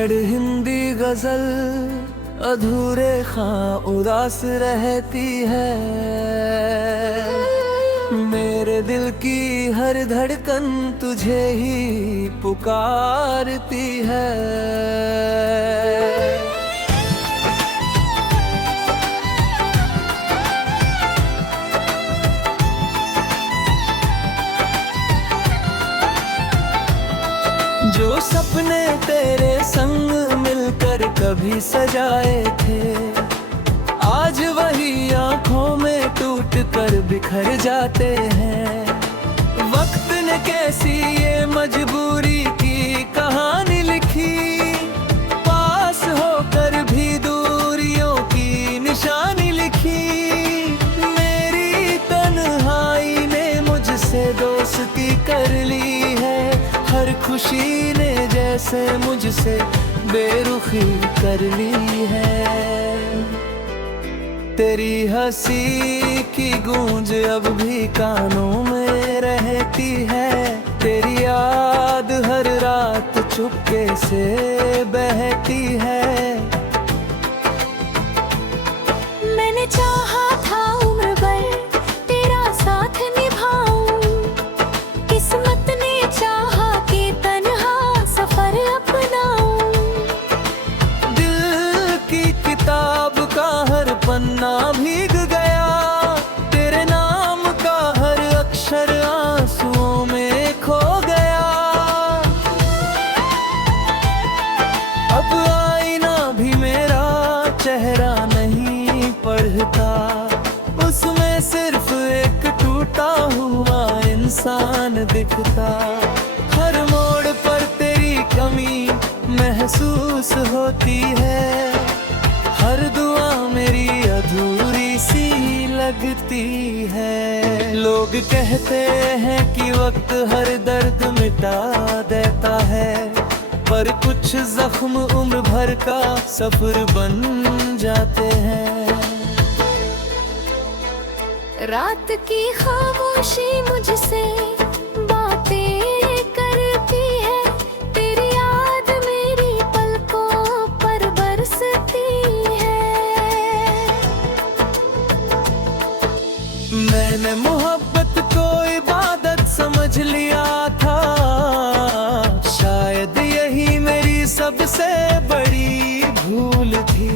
धड़धड़ हिंदी गजल अधूरे खां उदास रहती है। मेरे दिल की हर धड़कन तुझे ही पुकारती है। जो सपने तेरे संग मिलकर कभी सजाए थे, आज वही आंखों में टूट कर बिखर जाते हैं। वक्त ने कैसी ये मजबूरी की कहानी लिखी, पास होकर भी दूरियों की निशानी लिखी। मेरी तन्हाई ने मुझसे दोस्ती कर ली है, हर खुशी ने जैसे मुझसे बेरुखी कर ली है। तेरी हंसी की गूंज अब भी कानों में रहती है, तेरी याद हर रात चुपके से बहती है। मैंने चाहा था उम्र भर तेरा साथ निभाऊं, किस्मत ने चाहा कि तन्हा सफर अपनाऊं। दिल की किताब का हर पन्ना भीग गया, तेरे नाम का हर अक्षर आंसुओं में खो गया। अब आईना भी मेरा चेहरा नहीं पढ़ता, उसमें सिर्फ एक टूटा हुआ इंसान दिखता। हर मोड़ पर तेरी कमी महसूस होती है, हर दुआ मेरी अधूरी सी लगती है। लोग कहते हैं कि वक्त हर दर्द मिटा देता है, पर कुछ जख्म उम्र भर का सफर बन जाते हैं। रात की खामोशी मुझसे बातें करती है, तेरी याद मेरी पलकों पर बरसती है। मैंने मोहब्बत को इबादत समझ लिया था, शायद यही मेरी सबसे बड़ी भूल थी।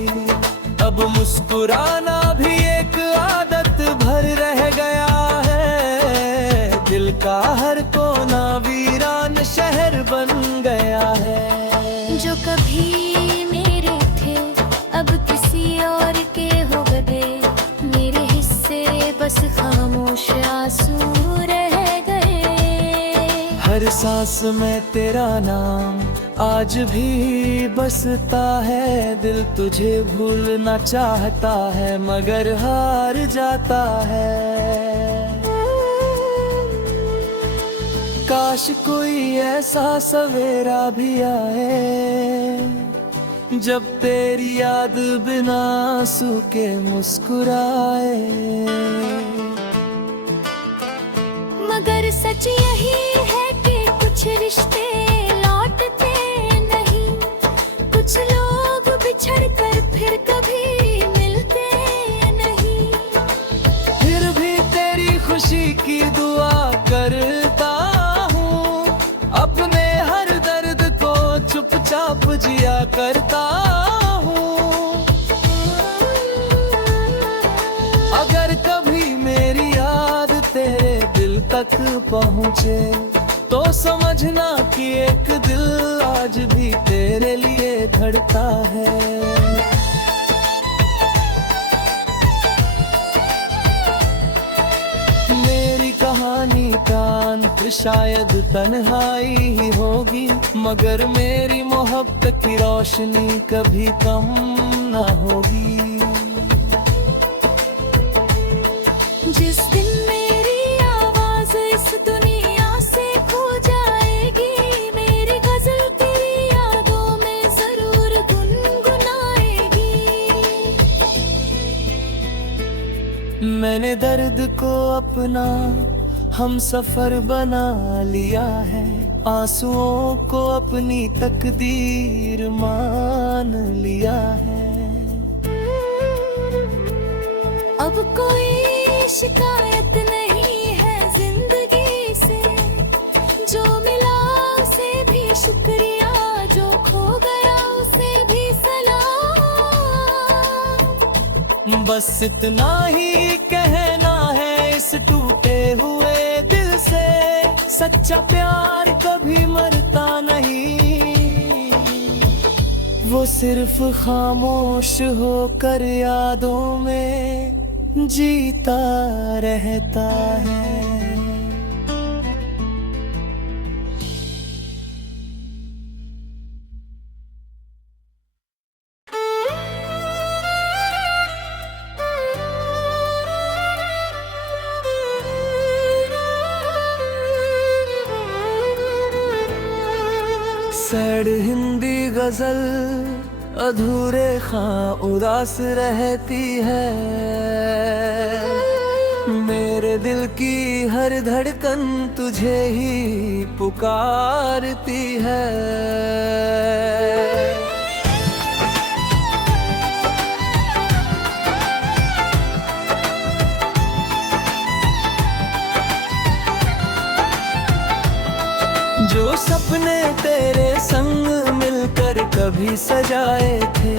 अब मुस्कुराना भी एक आदत भर रह गया है, दिल का हर कोना वीरान शहर बन गया है। जो कभी मेरे थे अब किसी और के हो गए, मेरे हिस्से बस खामोश आंसू रह गए। हर सांस में तेरा नाम आज भी बसता है, दिल तुझे भूलना चाहता है मगर हार जाता है। काश कोई ऐसा सवेरा भी आए, जब तेरी याद बिना आंसू के मुस्कुराए। मगर सच यही है कि कुछ रिश्ते लौटते नहीं, कुछ लोग बिछड़ कर फिर कभी मिलते नहीं। फिर भी तेरी खुशी की दुआ करता हूँ, अपने हर दर्द को चुपचाप जिया करता हूँ। अगर कभी मेरी याद तेरे दिल तक पहुँचे, तो समझना कि एक दिल आज भी तेरे लिए धड़का है। मेरी कहानी का अंत शायद तन्हाई ही होगी, मगर मेरी मोहब्बत की रोशनी कभी कम ना होगी। जिस दिन मेरी आवाज इस दुनिया से खो जाएगी, मेरी गजल तेरी यादों में जरूर गुनगुनाएगी। मैंने दर्द को अपना हम सफर बना लिया है, आंसुओं को अपनी तकदीर मान लिया है। अब कोई शिकायत नहीं है जिंदगी से, जो मिला उसे भी शुक्रिया, जो खो गया उसे भी सलाम। बस इतना ही कहना है इस टूटे हुए दिल से, सच्चा प्यार कभी मरता नहीं, वो सिर्फ खामोश होकर यादों में जीता रहता है। सैड हिंदी गजल अधूरे खां उदास रहती है, मेरे दिल की हर धड़कन तुझे ही पुकारती है। जो सपने तेरे संग मिलकर कभी सजाए थे,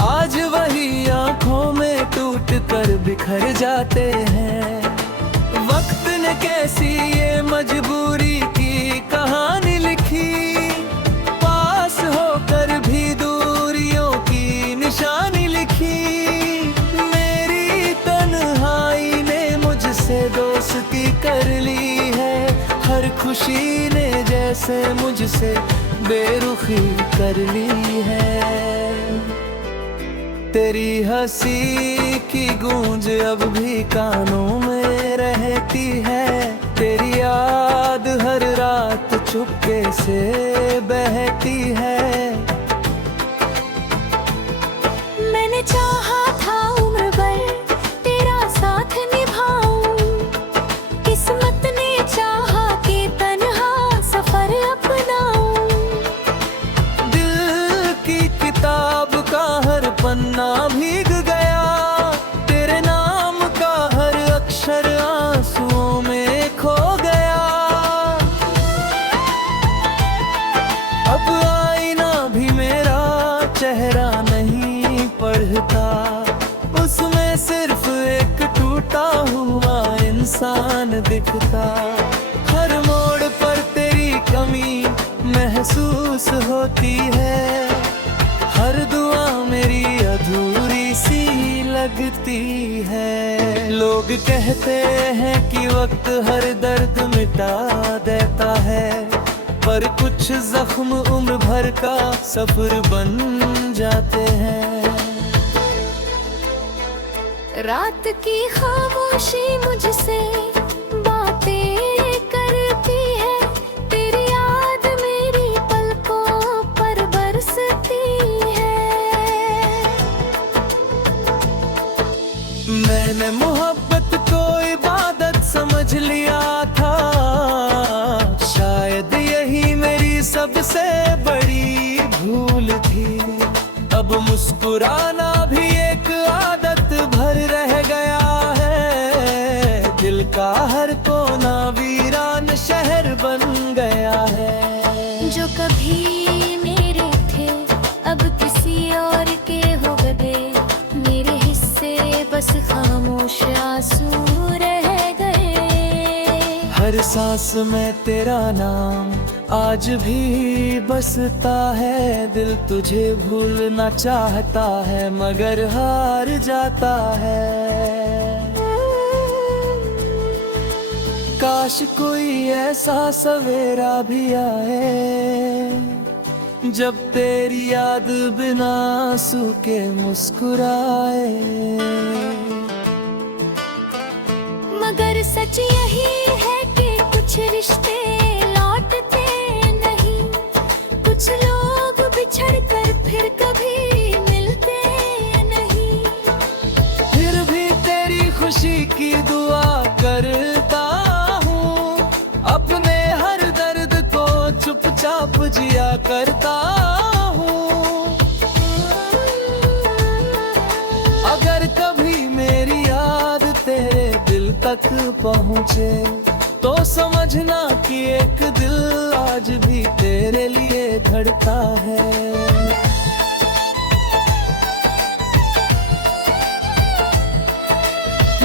आज वही आंखों में टूट कर बिखर जाते हैं। वक्त ने कैसी ये मजबूरी की कहानी लिखी, पास होकर भी दूरियों की निशानी लिखी। मेरी तन्हाई ने मुझसे दोस्ती कर ली है, हर खुशी ने जैसे मुझसे बेरुखी कर ली है। तेरी हंसी की गूंज अब भी कानों में रहती है, तेरी याद हर रात चुपके से बहती है। मैंने चाहा था उम्र भर तेरा साथ निभाऊं, किस्मत ने चाहा कि तन्हा सफर अपनाऊं। दिल की किताब का हर पन्ना भीग गया, तेरे नाम का हर अक्षर आंसुओं में खो गया। अब आईना भी मेरा चेहरा नहीं पढ़ता, उसमें सिर्फ एक टूटा हुआ इंसान दिखता। हर मोड़ पर तेरी कमी महसूस होती है, हर दुआ मेरी अधूरी सी लगती है। लोग कहते हैं कि वक्त हर दर्द मिटा देता है, पर कुछ जख्म उम्र भर का सफर बन जाते हैं। रात की खामोशी मुझसे बातें करती है, तेरी याद मेरी पलकों पर बरसती है। मैंने मोहब्बत को इबादत समझ लिया था, शायद यही मेरी सबसे बड़ी भूल थी। अब मुस्कुराना भी एक आदत भर रह गया है, दिल का हर कोना वीरान शहर बन गया है। जो कभी मेरे थे अब किसी और के हो गए, मेरे हिस्से बस खामोश आंसू रह गए। हर सांस में तेरा नाम आज भी बसता है, दिल तुझे भूलना चाहता है मगर हार जाता है। काश कोई ऐसा सवेरा भी आए, जब तेरी याद बिना आंसू के मुस्कुराए। मगर सच यही है कि कुछ रिश्ते लौटते नहीं, कुछ लोग बिछड़ कर फिर कभी मिलते नहीं। फिर भी तेरी खुशी की दुआ करता करता हूँ। अगर कभी मेरी याद तेरे दिल तक पहुँचे तो समझना कि एक दिल आज भी तेरे लिए धड़कता है।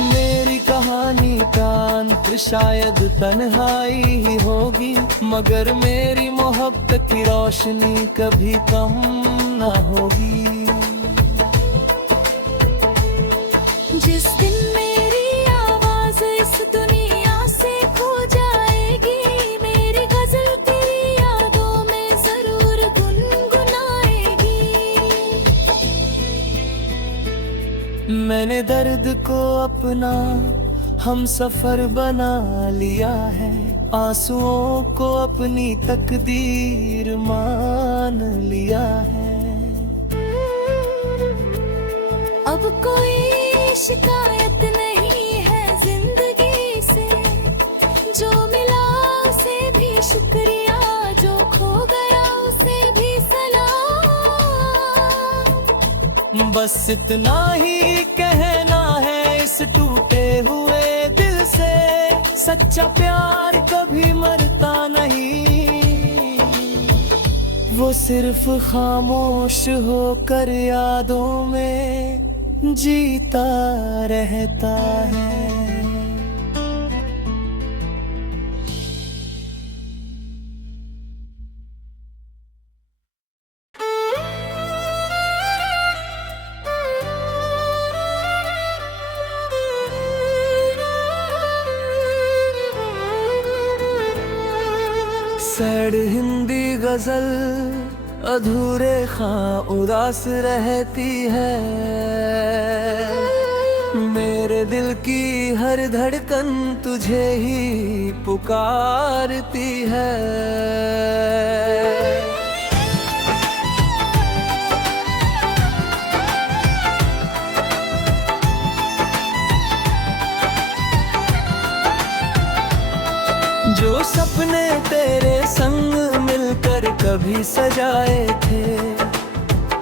मेरी कहानी का अंत शायद तन्हाई ही होगी, मगर मेरी मोहब्बत की रोशनी कभी कम ना होगी। जिस दिन मेरी आवाज इस दुनिया से खो जाएगी, मेरी गजल तेरी यादों में जरूर गुनगुनाएगी। मैंने दर्द को अपना हम सफर बना लिया है, आंसुओं को अपनी तकदीर मान लिया है। अब कोई शिकायत नहीं है जिंदगी से, जो मिला उसे भी शुक्रिया, जो खो गया उसे भी सलाम। बस इतना ही कहना है इस टूटे हुए दिल से, सच्चा प्यार कभी मरता नहीं, वो सिर्फ खामोश होकर यादों में जीता रहता है। सैड हिंदी गजल अधूरे खां उदास रहती है, मेरे दिल की हर धड़कन तुझे ही पुकारती है। जो सपने तेरे संग मिलकर कभी सजाए थे,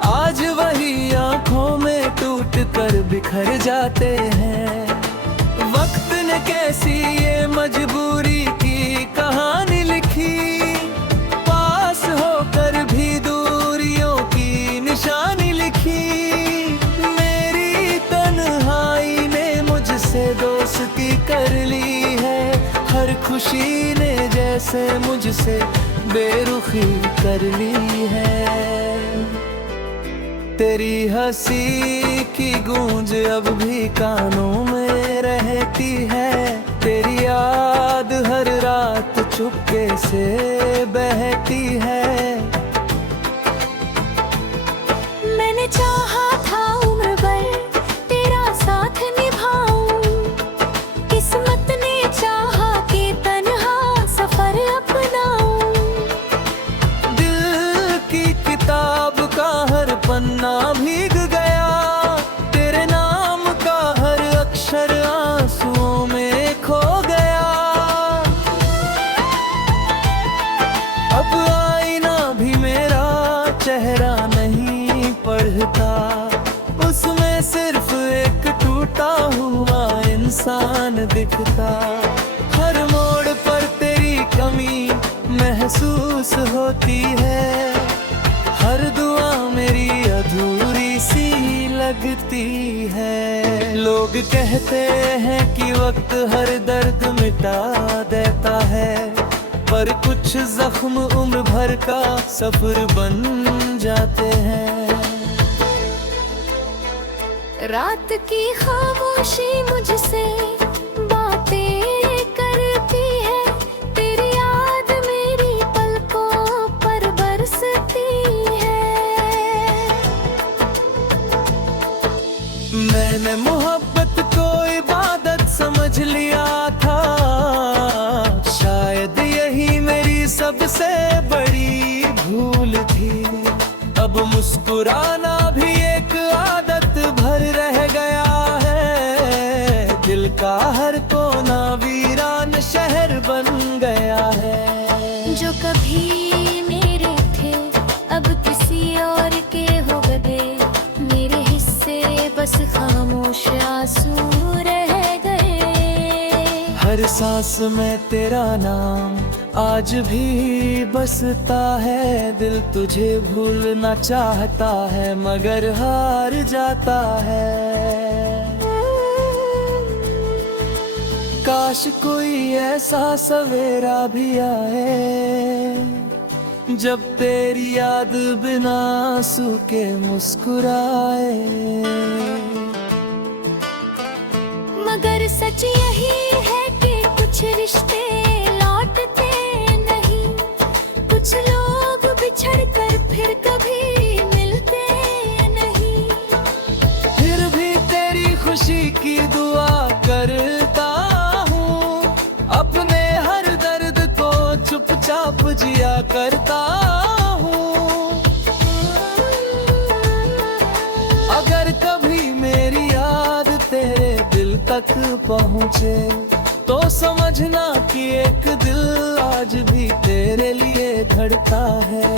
आज वही आंखों में टूट कर बिखर जाते हैं। वक्त ने कैसी ये मजबूरी की कहानी लिखी, पास होकर भी दूरियों की निशानी लिखी। मेरी तन्हाई ने मुझसे दोस्ती कर ली है, हर खुशी ने जैसे मुझसे बेरुखी कर ली है। तेरी हंसी की गूंज अब भी कानों में रहती है, तेरी याद हर रात चुपके से बहती है। मैंने चाहा था उम्र भर तेरा साथ निभाऊं, किस्मत ने चाहा कि तन्हा सफर अपनाऊं। दिल की किताब का हर पन्ना भीग गया, तेरे नाम का हर अक्षर आंसुओं में खो गया। अब आईना भी मेरा चेहरा नहीं पढ़ता, उसमें सिर्फ एक टूटा हुआ इंसान दिखता। हर मोड़ पर तेरी कमी महसूस होती है, हर दुआ मेरी अधूरी सी लगती है। लोग कहते हैं कि वक्त हर दर्द मिटा देता है, पर कुछ जख्म उम्र भर का सफर बन जाते हैं। रात की खामोशी मुझसे बातें करती है, तेरी याद मेरी पलकों पर बरसती है। मैंने मोहब्बत को इबादत समझ लिया था, शायद यही मेरी सबसे बड़ी भूल थी। अब मुस्कुराना भी एक आदत भर रह गया है, दिल का हर कोना वीरान शहर बन गया है। जो कभी मेरे थे बस खामोश आंसू रह गए। हर सांस में तेरा नाम आज भी बसता है। दिल तुझे भूलना चाहता है मगर हार जाता है। काश कोई ऐसा सवेरा भी आए जब तेरी याद बिना आंसू के मुस्कुराए। मगर सच यही है कि कुछ रिश्ते लौटते नहीं, कुछ लोग बिछड़ कर फिर कभी मिलते नहीं। फिर भी तेरी खुशी की दुआ करता हूँ, अपने हर दर्द को चुपचाप जिया करता हूँ। अगर कभी मेरी याद तेरे दिल तक पहुँचे तो समझना कि एक दिल आज भी तेरे लिए धड़का है।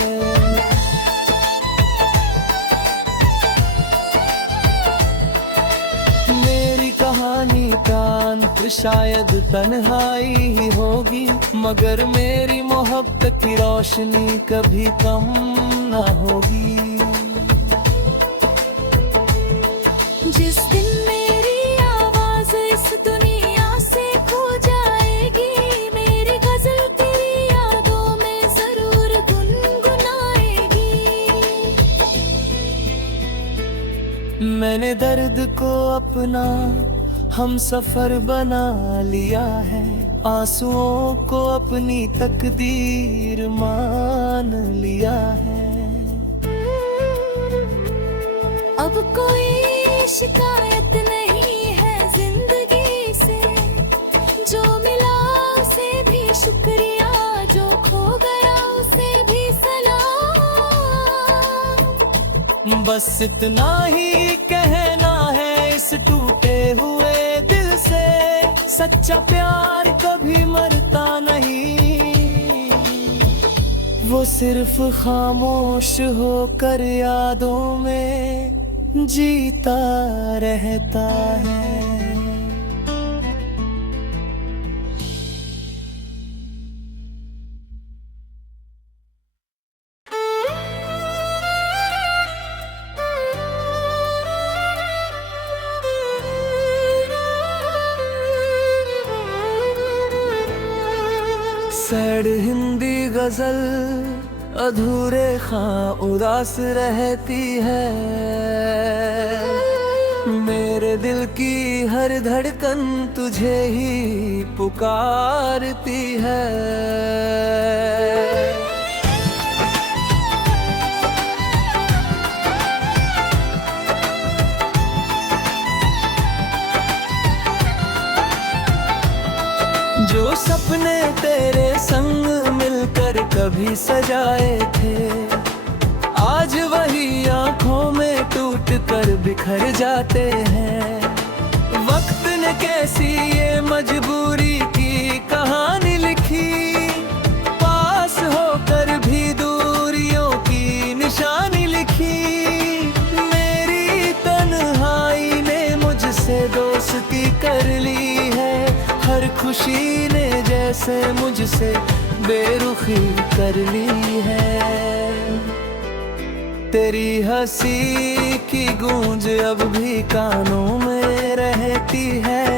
मेरी कहानी का अंत शायद तन्हाई ही होगी, मगर मेरी मोहब्बत की रोशनी कभी कम ना होगी। जिस दिन मेरी आवाज इस दुनिया से खो जाएगी, मेरी गजल तेरी यादों में जरूर गुनगुनाएगी। मैंने दर्द को अपना हम सफर बना लिया है, आंसुओं को अपनी तकदीर मान लिया है। अब कोई शिकायत नहीं है जिंदगी से, जो मिला उसे भी शुक्रिया, जो खो गया उसे भी सलाम। बस इतना ही कहना है इस टूटे हुए दिल से, सच्चा प्यार कभी मरता नहीं, वो सिर्फ खामोश होकर यादों में जीता रहता है। सैड हिंदी गजल अधूरे खां उदास रहती है, मेरे दिल की हर धड़कन तुझे ही पुकारती है। जो सपने तेरे संग मिलकर कभी सजाए थे, आज वही आंखों में टूट कर बिखर जाते हैं। वक्त ने कैसी ये मजबूरी की कहानी लिखी, पास होकर भी दूरियों की निशानी लिखी। मेरी तन्हाई ने मुझसे दोस्ती कर ली है, हर खुशी ने जैसे मुझसे बेरुखी कर ली है। तेरी हंसी की गूंज अब भी कानों में रहती है,